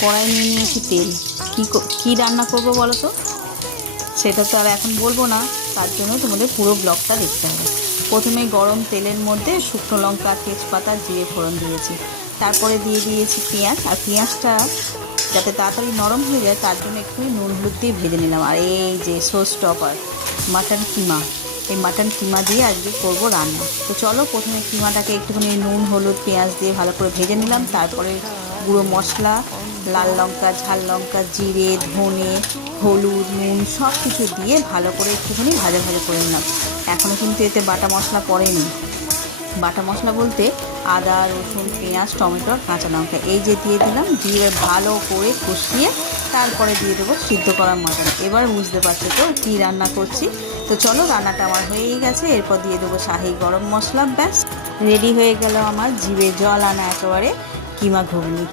কড়াই নিয়ে নিয়েছি তেল। কী রান্না করবো বলো তো, সেটা তো আর এখন বলবো না, তার জন্য তোমাদের পুরো ব্লগটা দেখতে হবে। প্রথমে গরম তেলের মধ্যে শুকনো লঙ্কা, তেজপাতা, জিরে ফোড়ন দিয়েছি। তারপরে দিয়ে দিয়েছি পেঁয়াজ, আর পেঁয়াজটা যাতে তাড়াতাড়ি নরম হয়ে যায় তার জন্য একটু নুন হলুদ দিয়ে ভেজে নিলাম। আর এই যে শো স্টপার মাটন কিমা, এই মাটন কিমা দিয়ে আজকে করবো রান্না। তো চলো, প্রথমে কিমাটাকে একটুখানি নুন হলুদ পেঁয়াজ দিয়ে ভালো করে ভেজে নিলাম। তারপরে গুঁড়ো মশলা, লাল লঙ্কা, ঝাল লঙ্কা, জিরে, ধনে, হলুদ, নুন সব কিছু দিয়ে ভালো করে একটুখানি ভাজা ভাজা করে নিলাম। এখনও কিন্তু এতে বাটা মশলা পড়েনি। বাটা মশলা বলতে আদা, রসুন, পেঁয়াজ, টমেটো, কাঁচা লঙ্কা এই যে দিয়ে দিলাম, দিয়ে ভালো করে কষিয়ে তারপরে দিয়ে দেবো সিদ্ধ করা মাটন। এবার বুঝতে পারছো তো কী রান্না করছি। তো চলো, রান্নাটা আমার হয়েই গেছে। এরপর দিয়ে দেবো শাহি গরম মশলা। ব্যাস রেডি হয়ে গেল আমার জিভে জল আনা একেবারে কিমা ঘুগনি।